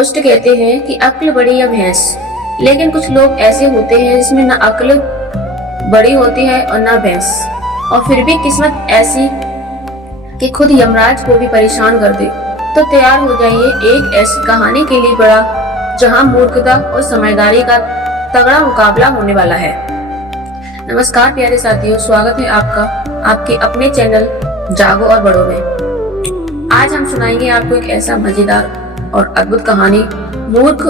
दोस्त कहते हैं कि अक्ल बड़ी या भैंस, लेकिन कुछ लोग ऐसे होते हैं जिसमें न अक्ल बड़ी होती है और न भैंस, और फिर भी किस्मत ऐसी कि खुद यमराज को भी परेशान कर दे। तो तैयार हो जाइए एक ऐसी कहानी के लिए बड़ा, जहां मूर्खता और समझदारी का तगड़ा मुकाबला होने वाला है। नमस्कार प्यारे साथियों, स्वागत है आपका आपके अपने चैनल जागो और बड़ो में। आज हम सुनाएंगे आपको एक ऐसा मजेदार और अद्भुत कहानी मूर्ख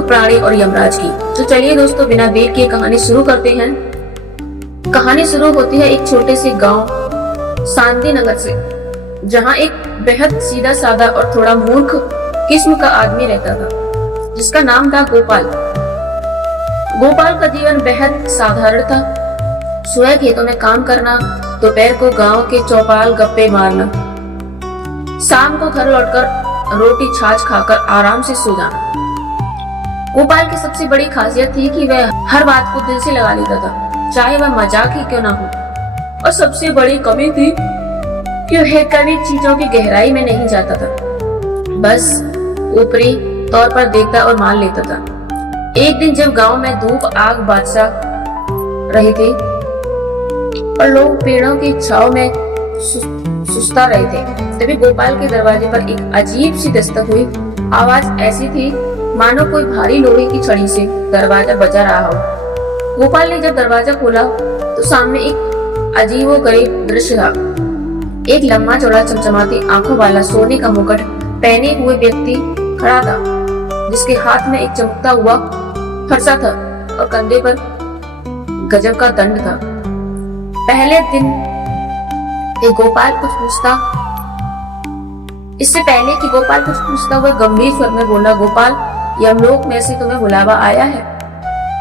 प्राणी और यमराज की। तो चलिए दोस्तों, बिना देर किए कहानी शुरू करते हैं। कहानी शुरू होती है एक छोटे से गांव शांति नगर से, जहां एक बेहद सीधा साधा और थोड़ा मूर्ख किस्म का आदमी रहता था, जिसका नाम था गोपाल। गोपाल का जीवन बेहद साधारण था। सुबह खेतों में काम करना, दोपहर को गांव के चौपाल गप्पे मारना, शाम को घर लौटकर रोटी छाछ खाकर आराम से सो जाना। गोपाल की सबसे बड़ी खासियत थी कि वह हर बात को दिल से लगा लेता था, चाहे वह मजाक ही क्यों ना हो। और सबसे बड़ी कमी थी कि वह कभी चीजों की गहराई में नहीं जाता था, बस ऊपरी तौर पर देखता और मान लेता था। एक दिन जब गांव में धूप आग बादशाह रहे थे और लोग पेड़ों की छांव में सुस्ता रहे थे, तभी गोपाल के दरवाजे पर एक अजीब सी दस्तक हुई। आवाज ऐसी थी मानो कोई भारी लोहे की छड़ी से दरवाजा बजा रहा हो। गोपाल ने जब दरवाजा खोला तो सामने एक अजीबोगरीब दृश्य था। एक लंबा चौड़ा चमचमाती आंखों वाला सोने का मुकुट पहने हुए व्यक्ति खड़ा था, जिसके हाथ में एक चमकता हुआ फरसा था और कंधे पर गजब का दंड था। पहले दिन इससे पहले कि गोपाल कुछ पूछता हुआ गंभीर स्वर में बोला, गोपाल, यमलोक में से तुम्हें बुलावा आया है,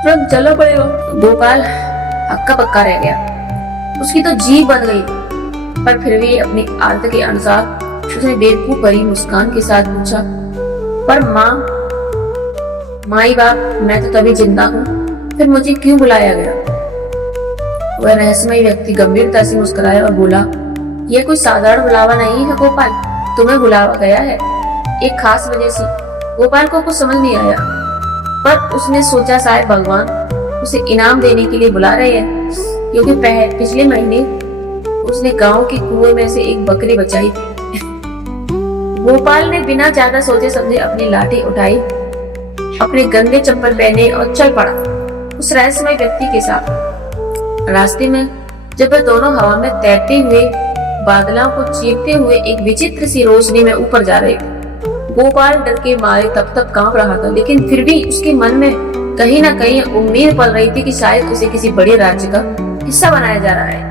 तुरंत चलो पड़ेगा। गोपाल हक्का पक्का रह गया। उसकी तो जीभ बन गई, पर फिर भी अपनी आदत के अनुसार उसने बेवकूफ भरी मुस्कान के साथ पूछा, पर माई बाप, मैं तो तभी जिंदा हूँ, फिर मुझे क्यों बुलाया गया? वह रहस्यमय व्यक्ति गंभीरता से मुस्कुराया और बोला, यह कोई साधारण बुलावा नहीं है गोपाल, तुम्हें बुलावा गया है एक खास वजह से। गोपाल को कुछ समझ नहीं आया, पर उसने सोचा शायद भगवान उसे इनाम देने के लिए बुला रहे हैं, क्योंकि पिछले महीने उसने गांव के कुएं में से एक बकरी बचाई थी। गोपाल ने बिना ज्यादा सोचे समझे अपनी लाठी उठाई, अपने गंदे चप्पल पहने और चल पड़ा उस रहस्यमय व्यक्ति के साथ। रास्ते में जब वे दोनों हवा में तैरते हुए बादलों को चीरते हुए एक विचित्र सी रोशनी में ऊपर जा रहे थे। गोपाल डर के मारे तब तक कांप रहा था, लेकिन फिर भी उसके मन में कहीं न कहीं उम्मीद पल रही थी कि शायद उसे किसी बड़े राज्य का हिस्सा बनाया जा रहा है।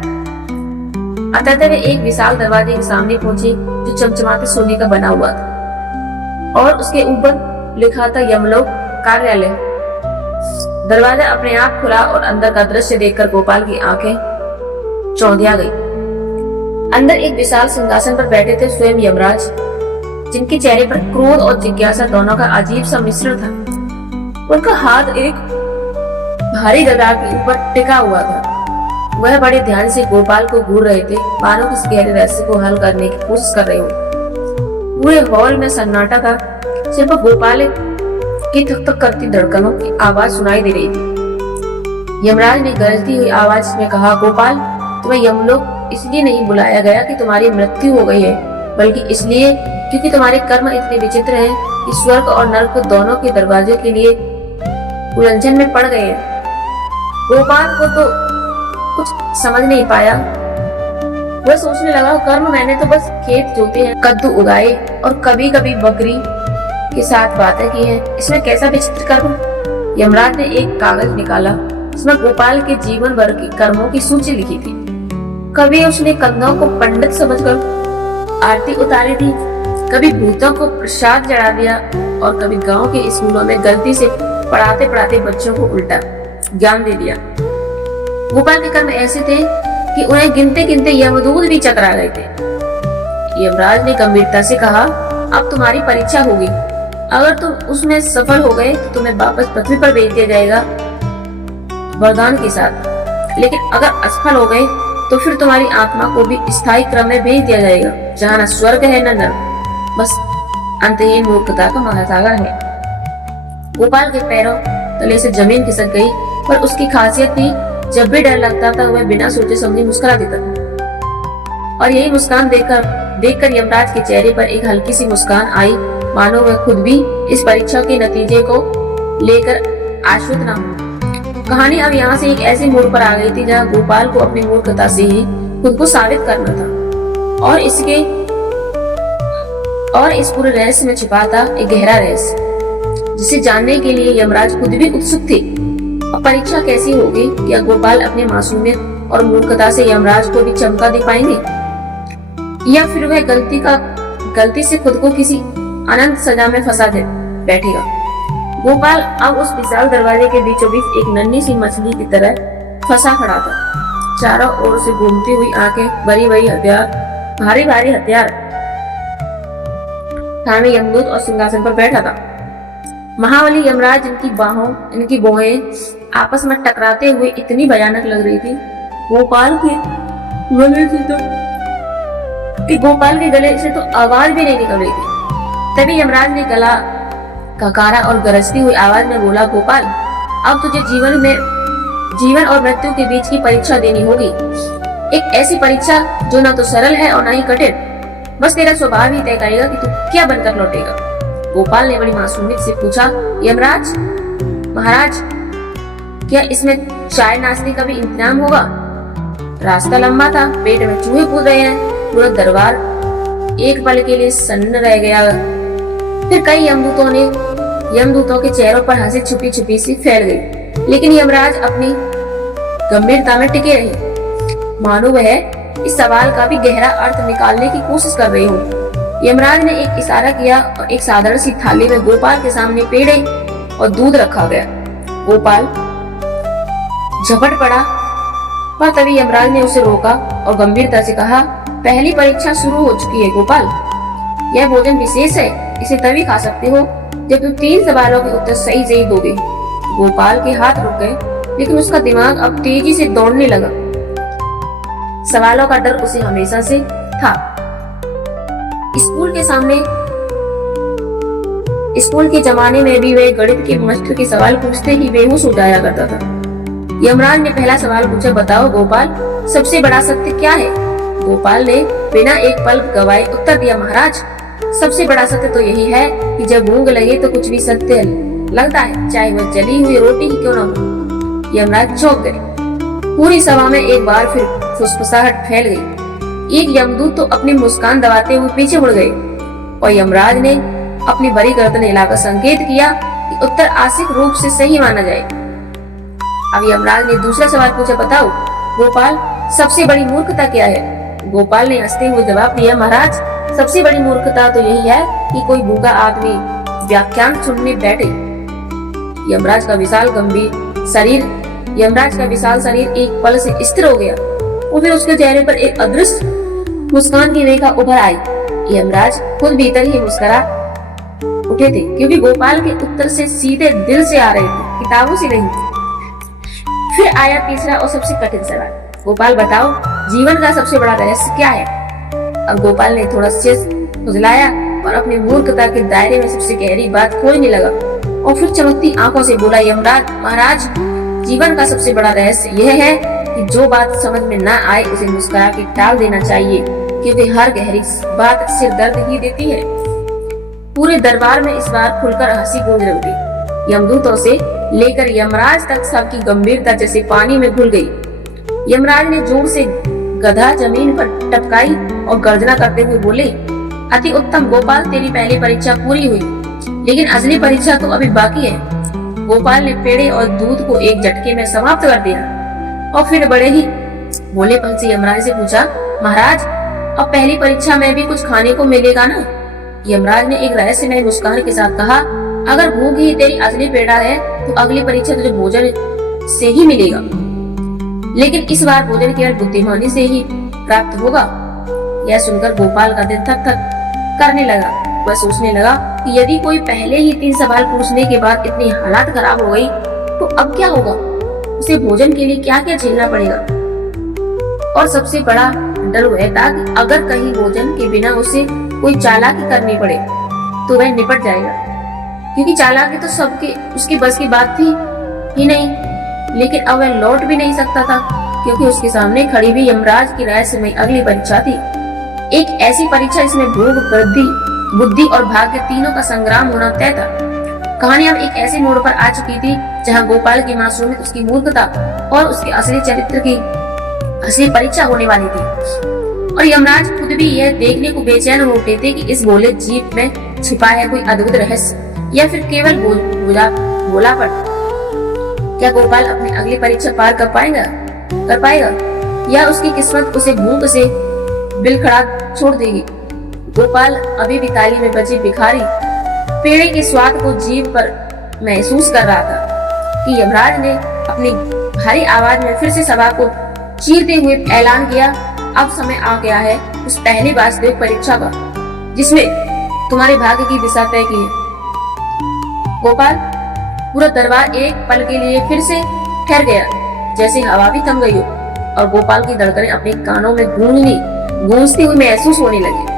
अतः वे एक विशाल दरवाजे के सामने पहुंचे, जो चमचमाते सोने का बना हुआ था और उसके ऊपर लिखा था यमलोक कार्यालय। दरवाजा अपने आप खुला और अंदर का दृश्य देखकर गोपाल की आंखें चौंधिया गई। अंदर एक विशाल सिंहासन पर बैठे थे स्वयं यमराज, जिनके चेहरे पर क्रोध और जिज्ञासा दोनों का अजीब सा मिश्रण था। उनका हाथ एक भारी गदा के ऊपर टिका हुआ था। वह बड़े ध्यान से गोपाल को घूर रहे थे, मानो किसी गहरे रहस्य को हल करने की कोशिश कर रहे हो। पूरे हॉल में सन्नाटा था, सिर्फ गोपाल की थक थक करती धड़कनों की आवाज सुनाई दे रही थी। यमराज ने गरजती हुई आवाज में कहा, गोपाल, तुम्हें यमलोक इसलिए नहीं बुलाया गया कि तुम्हारी मृत्यु हो गई है, बल्कि इसलिए क्योंकि तुम्हारे कर्म इतने विचित्र हैं कि स्वर्ग और नरक दोनों के दरवाजे के लिए उलझन में पड़ गए हैं। गोपाल को तो कुछ समझ नहीं पाया। वह सोचने लगा, कर्म मैंने तो बस खेत जोते हैं, कद्दू उगाए और कभी कभी बकरी के साथ बातें की हैं, इसमें कैसा विचित्र कर्म? यमराज ने एक कागज निकाला, जिसमें गोपाल के जीवन भर की कर्मों की सूची लिखी थी। कभी उसने कंधों को पंडित समझकर आरती उतारी थी, कभी भूतों को प्रसाद चढ़ा दिया और कभी गांव के स्कूलों में गलती से पढ़ाते पढ़ाते बच्चों को उल्टा ज्ञान दे दिया। गोपाल के कर्म ऐसे थे कि उन्हें गिनते गिनते यमदूत भी चकरा गए थे। यमराज ने गंभीरता से कहा, अब तुम्हारी परीक्षा होगी। अगर तुम उसमें सफल हो गए तो तुम्हें वापस पृथ्वी पर भेज दिया जाएगा वरदान के साथ, लेकिन अगर असफल हो गए तो फिर तुम्हारी आत्मा को भी स्थायी क्रम में भेज दिया जाएगा, जहाँ न स्वर्ग है न नरक, बस अंतहीन मूर्खता का महासागर है। गोपाल के पैरों तले से जमीन खिसक गई, पर उसकी खासियत थी जब भी डर लगता था वह बिना सोचे समझे मुस्कुरा देता था। और यही मुस्कान देखकर यमराज के चेहरे पर एक हल्की सी मुस्कान आई, मानो वह खुद भी इस परीक्षा के नतीजे को लेकर आश्वस्त न हो। कहानी अब यहाँ से एक ऐसे मोड़ पर आ गई थी जहाँ गोपाल को अपनी मूर्खता से ही खुद को साबित करना था, और इस पूरे रहस्य में छिपा था एक गहरा रहस्य, जिसे जानने के लिए यमराज खुद भी उत्सुक थे। अब परीक्षा कैसी होगी? क्या गोपाल अपने मासूमियत और मूर्खता से यमराज को भी चमका दे पाएंगे, या फिर वह गलती से खुद को किसी अनंत सजा में फंसा दे बैठेगा? गोपाल अब उस विशाल दरवाजे के बीचों बीच एक नन्ही सी मछली की तरह फंसा खड़ा था। चारों ओर से घूमती हुई आंखें, बड़ी बड़ी हथियार, भारी भारी हथियार थामे यमदूत और सिंहासन पर बैठा था। महाबली यमराज इनकी भौहें आपस में टकराते हुए इतनी भयानक लग रही थी गोपाल के गले से तो आवाज भी नहीं निकल रही थी। तभी यमराज ने गला ककारा और गरजती हुई आवाज में बोला, गोपाल, अब तुझे जीवन और मृत्यु के बीच की परीक्षा देनी होगी। एक ऐसी परीक्षा जो ना तो सरल है और ना ही कठिन। बस तेरा स्वभाव ही तय करेगा कि तू क्या बनकर लौटेगा। गोपाल ने बड़ी मासूमियत से पूछा, यमराज महाराज, क्या इसमें चाय नाश्ते का भी इंतजाम होगा? रास्ता लंबा था, पेट में चूहे कूद रहे हैं। पूरा दरबार एक पल के लिए सन्न रह गया। फिर कई यमदूतों के चेहरों पर हंसी छुपी छुपी सी फैल गई, लेकिन यमराज अपनी गंभीरता में टिके रहे, मानो वह इस सवाल का भी गहरा अर्थ निकालने की कोशिश कर रहे हो। यमराज ने एक इशारा किया और एक साधारण सी थाली में गोपाल के सामने पेड़े और दूध रखा गया। गोपाल झपट पड़ा, पर तभी यमराज ने उसे रोका और गंभीरता से कहा, पहली परीक्षा शुरू हो चुकी है गोपाल। यह भोजन विशेष है, इसे तभी खा सकते हो जब तुम 3 सवालों के उत्तर सही दोगे। गोपाल के हाथ रुक गए, लेकिन उसका दिमाग अब तेजी से दौड़ने लगा। सवालों का डर उसे हमेशा से था। स्कूल के जमाने में भी वे गणित के मास्टर के सवाल पूछते ही बेहोश हो जाया करता था। यमराज ने पहला सवाल पूछा, बताओ गोपाल, सबसे बड़ा सत्य क्या है? गोपाल ने बिना एक पल गवाए उत्तर दिया, महाराज, सबसे बड़ा सत्य तो यही है कि जब भूख लगे तो कुछ भी सत्य लगता है, चाहे वह जली हुई रोटी ही क्यों न हो। यमराज चौंक गए। पूरी सभा में एक बार फिर फुसफुसाहट फैल गई। एक यमदूत तो अपनी मुस्कान दबाते हुए पीछे मुड़ गए और यमराज ने अपनी बड़ी गर्दन हिलाकर संकेत किया कि उत्तर आंशिक रूप से सही माना जाए। अब यमराज ने दूसरा सवाल पूछा, बताओ गोपाल, सबसे बड़ी मूर्खता क्या है? गोपाल ने हंसते हुए जवाब दिया, महाराज, सबसे बड़ी मूर्खता तो यही है कि कोई भूखा आदमी व्याख्यान सुनने बैठे। यमराज का विशाल शरीर एक पल से स्थिर हो गया और फिर उसके चेहरे पर एक अदृश्य मुस्कान की रेखा उभर आई। यमराज खुद भीतर ही मुस्कुरा उठे थे, क्योंकि गोपाल के उत्तर से सीधे दिल से आ रहे थे, किताबों से नहीं। फिर आया तीसरा और सबसे कठिन सवाल, गोपाल बताओ, जीवन का सबसे बड़ा रहस्य क्या है? अब गोपाल ने थोड़ा शीश खुजलाया और अपनी मूर्खता के दायरे में सबसे गहरी बात खोजने लगा और फिर चमकती आंखों से बोला, यमराज महाराज, जीवन का सबसे बड़ा रहस्य यह है कि जो बात समझ में ना आए उसे मुस्कुरा के टाल देना चाहिए, क्योंकि हर गहरी बात सिर दर्द ही देती है। पूरे दरबार में इस बार खुलकर हंसी गूंज उठी। यमदूतों से लेकर यमराज तक सबकी गंभीरता जैसे पानी में घुल गई। यमराज ने जोर से गधा जमीन पर टपकाई और गर्जना करते हुए बोले, अति उत्तम गोपाल, तेरी पहली परीक्षा पूरी हुई, लेकिन असली परीक्षा तो अभी बाकी है। गोपाल ने पेड़े और दूध को एक झटके में समाप्त कर दिया और फिर बड़े ही भोलेपन से यमराज से पूछा, महाराज, अब पहली परीक्षा में भी कुछ खाने को मिलेगा ना? यमराज ने एक रहस्यमय मुस्कान के साथ कहा, अगर भूख ही तेरी असली पेड़ा है तो अगली परीक्षा तुझे भोजन से ही मिलेगा, लेकिन इस बार भोजन केवल बुद्धिमानी से ही प्राप्त होगा। यह सुनकर गोपाल का दिल थक थक करने लगा। वह सोचने लगा कि यदि कोई पहले ही 3 सवाल पूछने के बाद इतनी हालत खराब हो गई तो अब क्या होगा? उसे भोजन के लिए क्या क्या झेलना पड़ेगा? और सबसे बड़ा डर वह था कि अगर कहीं भोजन के बिना उसे कोई चालाकी करनी पड़े तो वह निपट जाएगा, क्योंकि चालाकी तो सबके उसकी बस की बात थी ही नहीं। लेकिन अब वह लौट भी नहीं सकता था, क्योंकि उसके सामने खड़ी हुई यमराज की रहस्यमयी अगली परीक्षा थी। एक ऐसी परीक्षा जिसमें भोग, बुद्धि और भाग्य तीनों का संग्राम होना तय था। कहानी अब एक ऐसे मोड़ पर आ चुकी थी जहां गोपाल की मासूमियत, उसकी मूर्खता और उसके असली चरित्र की असली परीक्षा होने वाली थी। और यमराज खुद भी यह देखने को बेचैन हो उठे थे कि इस भोले जीव में छिपा है कोई अद्भुत रहस्य या फिर केवल भोलापन। क्या गोपाल अपनी अगली परीक्षा पार कर पाएगा या उसकी किस्मत उसे भूख से बिलखड़ा छोड़ देगी। गोपाल अभी भी ताली में बची भिखारी पेड़े के स्वाद को जीभ पर महसूस कर रहा था कि यमराज ने अपनी भारी आवाज में फिर से सभा को चीरते हुए ऐलान किया, अब समय आ गया है उस पहली वास्तविक परीक्षा का, जिसमें तुम्हारे भाग्य की दिशा तय की है। गोपाल, पूरा दरबार एक पल के लिए फिर से ठहर गया, जैसे हवा भी थम गई हो और गोपाल की धड़कनें अपने कानों में गूंजती हुई महसूस होने लगी।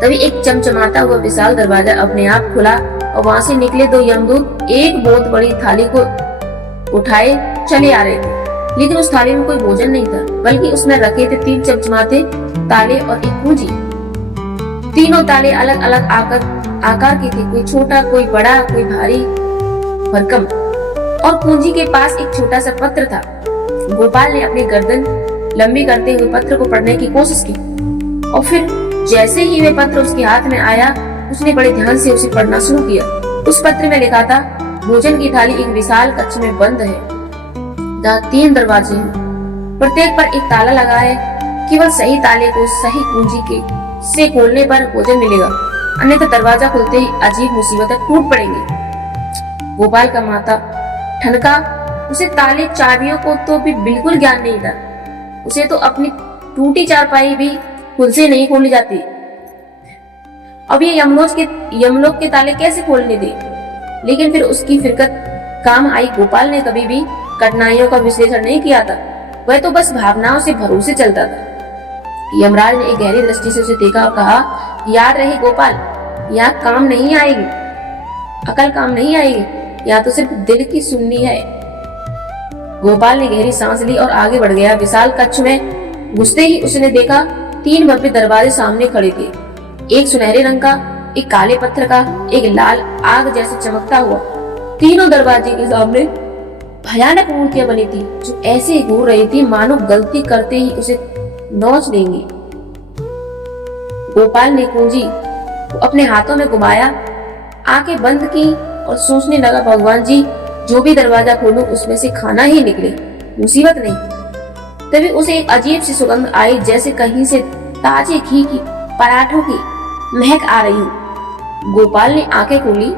तभी एक चमचमाता हुआ विशाल दरवाजा अपने आप खुला और वहां से निकले दो यमदूत एक बहुत बड़ी थाली को उठाए चले आ रहे थे। लेकिन उस थाली में कोई भोजन नहीं था, बल्कि उसमें रखे थे 3 चमचमाते ताले और एक कुंजी। तीनों ताले अलग अलग आकार के थे, कोई छोटा, कोई बड़ा, कोई भारी भरकम, और कुंजी के पास एक छोटा सा पत्र था। गोपाल ने अपनी गर्दन लंबी करते हुए पत्र को पढ़ने की कोशिश की, और फिर जैसे ही वह पत्र उसके हाथ में आया, उसने बड़े ध्यान से उसे पढ़ना शुरू किया। उस पत्र में लिखा था, भोजन की थाली एक विशाल कक्ष में बंद है, जहाँ 3 दरवाजे हैं, प्रत्येक पर एक ताला लगा है। केवल सही ताले को सही कुंजी से खोलने पर भोजन मिलेगा, अन्यथा दरवाजा खुलते ही अजीब मुसीबतें टूट पड़ेंगी। गोपाल का माथा ठनका। उसे ताले चाबियों को तो भी बिल्कुल ज्ञान नहीं था। उसे तो अपनी टूटी चारपाई भी खुद से नहीं खोली जाती। अब ये यमलोक के ताले कैसे खोलने थे? लेकिन फिर उसकी फिरकत काम आई। गोपाल ने कभी भी कठिनाइयों का विश्लेषण नहीं किया था, वह तो बस भावनाओं से भरोसे चलता था। यमराज ने एक गहरी दृष्टि से उसे देखा और कहा, याद रहे गोपाल, यहाँ काम नहीं आएगी, अकल काम नहीं आएगी, यहाँ तो सिर्फ दिल की सुननी है। गोपाल ने गहरी सांस ली और आगे बढ़ गया। विशाल कक्ष में घुसते ही उसने देखा 3 भव्य दरवाजे सामने खड़े थे, एक सुनहरे रंग का, एक काले पत्थर का, एक लाल आग जैसे चमकता हुआ। तीनों दरवाजे के सामने भयानक मूर्तियां बनी थी, जो ऐसे घूर रही थी मानो गलती करते ही उसे नोच देंगी। गोपाल ने कुंजी को अपने हाथों में घुमाया, आंखें बंद की और सोचने लगा, भगवान जी, जो भी दरवाजा खोलूं उसमें से खाना ही निकले, मुसीबत नहीं। तभी उसे एक अजीब सी सुगंध आई, जैसे कहीं से ताजे घी की पराठों की महक आ रही हो। गोपाल ने आंखें खोली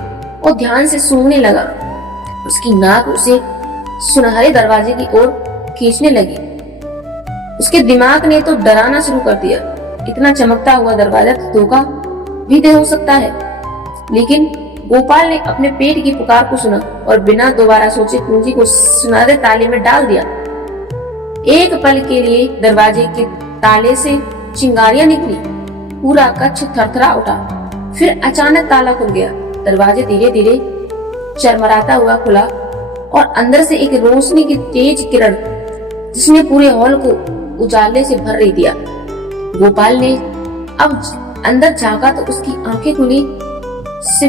और ध्यान से सूंघने लगा। उसकी नाक उसे सुनहरे दरवाजे की ओर खींचने लगी। उसके दिमाग ने तो डराना शुरू कर दिया। इतना चमकता हुआ दरवाजा तो धोखा भी दे हो सकता है। लेकिन गोपाल ने अपने पेट की पुकार को सुना और बिना दोबारा सोचे कुंजी को सुनहरे ताले में डाल दिया। एक पल के लिए दरवाजे के ताले से चिंगारियां निकली, पूरा कक्ष थरथरा उठा। फिर अचानक ताला खुल गया। दरवाजे धीरे धीरे चरमराता हुआ खुला और अंदर से एक रोशनी की तेज किरण, जिसने पूरे हॉल को उजाले से भर दिया। गोपाल ने अब अंदर झांका तो उसकी आंखें खुशी से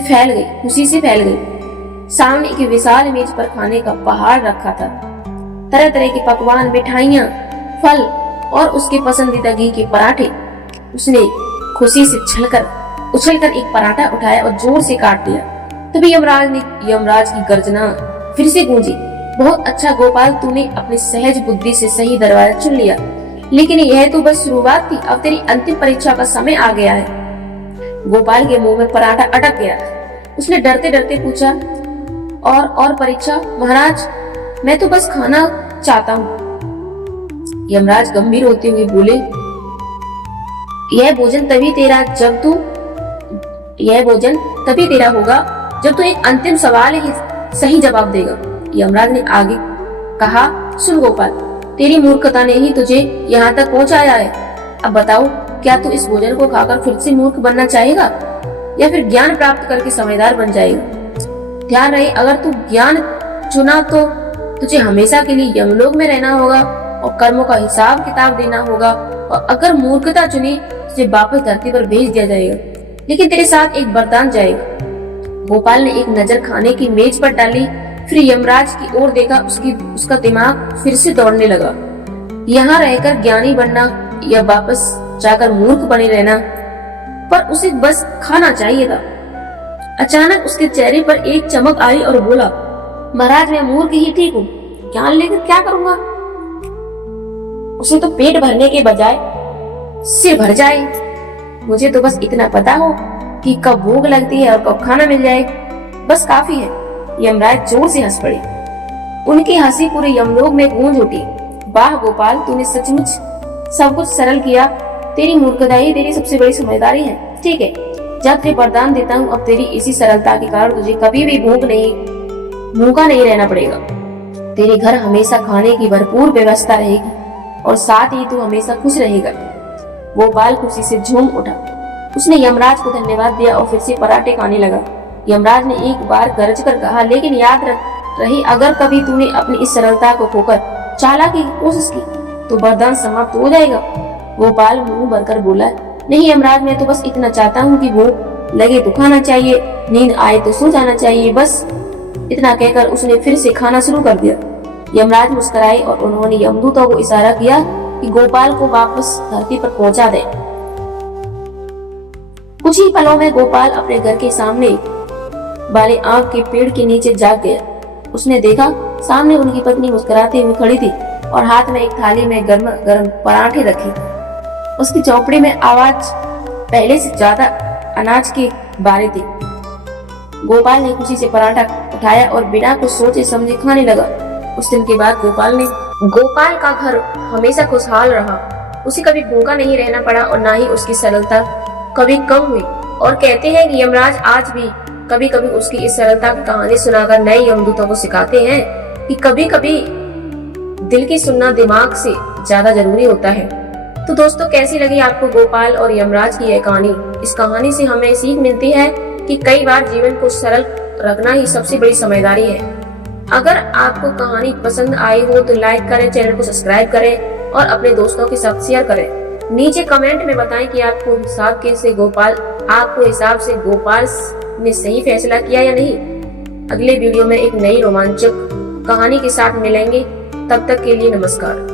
फैल गई। सामने एक विशाल मेज पर खाने का पहाड़ रखा था, तरह तरह के पकवान, मिठाइयाँ, फल और उसके पसंदीदा घी के पराठे। उसने खुशी से उछलकर एक पराठा उठाया और जोर से काट दिया। तभी यमराज की गर्जना फिर से गूंजी। बहुत अच्छा गोपाल, तूने अपनी सहज बुद्धि से सही दरवाजा चुन लिया, लेकिन यह तो बस शुरुआत थी। अब तेरी अंतिम परीक्षा का समय आ गया है। गोपाल के मुंह में पराठा अटक गया। उसने डरते डरते पूछा, और परीक्षा? महाराज, मैं तो बस खाना चाहता हूँ। यमराज गंभीर होते हुए बोले, यह भोजन तभी तेरा होगा जब तू एक अंतिम सवाल ही सही जवाब देगा। यमराज ने आगे कहा, सुन गोपाल, तेरी मूर्खता ने ही तुझे यहाँ तक पहुँचाया है। अब बताओ, क्या तू इस भोजन को खाकर फिर से मूर्ख बनना चाहेगा? या फिर ज्ञान प्राप्त करके समझदार बन जाएगा। ध्यान रहे, अगर तू ज्ञान चुना तो तुझे हमेशा के लिए यमलोक में रहना होगा और कर्मों का हिसाब किताब देना होगा, और अगर मूर्खता चुनी तुझे वापस धरती पर भेज दिया जाएगा, लेकिन तेरे साथ एक वरदान जाएगा। गोपाल ने एक नजर खाने की मेज पर डाली, फिर यमराज की ओर देखा। उसका दिमाग फिर से दौड़ने लगा। यहाँ रहकर ज्ञानी बनना या वापस जाकर मूर्ख बने रहना, पर उसे बस खाना चाहिए था। अचानक उसके चेहरे पर एक चमक आई और बोला, महाराज मैं मूर्ख ही ठीक हूँ, ज्ञान लेकर क्या करूँगा? उसे तो पेट भरने के बजाय सिर भर जाए। मुझे तो बस इतना पता हो कि कब भूख लगती है और कब खाना मिल जाए, बस काफी है। यमराज जोर से हंस पड़े। उनकी हंसी पूरे यमलोक में गूंज उठी। वाह गोपाल, तूने सचमुच सब कुछ सरल किया। तेरी मूर्खता ही तेरी सबसे बड़ी समझदारी है। ठीक है, जब तुझे वरदान देता हूँ, अब तेरी इसी सरलता के कारण तुझे कभी भी भूखा नहीं रहना पड़ेगा। तेरे घर हमेशा खाने की भरपूर व्यवस्था रहेगी और साथ ही तू हमेशा खुश रहेगा। गोपाल खुशी से झूम उठा। उसने यमराज को धन्यवाद दिया और फिर से पराठे खाने लगा। यमराज ने एक बार गरज कर कहा, लेकिन याद रही, अगर कभी तूने अपनी इस सरलता को खोकर चालाकी की कोशिश की तो वरदान समाप्त हो जाएगा। गोपाल मुंह भरकर बोला, नहीं यमराज, मैं तो बस इतना चाहता हूँ कि भूख लगे तो खाना चाहिए, नींद आए तो सो जाना चाहिए, बस इतना कहकर उसने फिर से खाना शुरू कर दिया। यमराज मुस्कुराए और उन्होंने यमदूतों को इशारा किया कि गोपाल को वापस धरती पर पहुंचा दे। कुछ ही पलों में गोपाल अपने घर के सामने वाले आम के पेड़ के नीचे जाग गया। उसने देखा सामने उनकी पत्नी मुस्कुराते हुए खड़ी थी और हाथ में एक थाली में गर्म गर्म पराठे रखे। उसकी चौपड़ी में आवाज पहले से ज्यादा अनाज के बारे थी। गोपाल ने खुशी से पराठा उठाया और बिना कुछ सोचे समझे खाने लगा। उस दिन के बाद गोपाल का घर हमेशा खुशहाल रहा। उसे कभी भूखा नहीं रहना पड़ा और ना ही उसकी सरलता कभी कम हुई। और कहते हैं कि यमराज आज भी कभी कभी उसकी इस सरलता की कहानी सुनाकर नए यमदूतों को सिखाते हैं कि कभी कभी दिल की सुनना दिमाग से ज्यादा जरूरी होता है। तो दोस्तों, कैसी लगी आपको गोपाल और यमराज की यह कहानी? इस कहानी से हमें सीख मिलती है कि कई बार जीवन को सरल रखना ही सबसे बड़ी समझदारी है। अगर आपको कहानी पसंद आई हो तो लाइक करें, चैनल को सब्सक्राइब करें और अपने दोस्तों के साथ शेयर करें। नीचे कमेंट में बताएं कि आपको हिसाब से गोपाल ने सही फैसला किया या नहीं। अगले वीडियो में एक नई रोमांचक कहानी के साथ मिलेंगे। तब तक के लिए नमस्कार।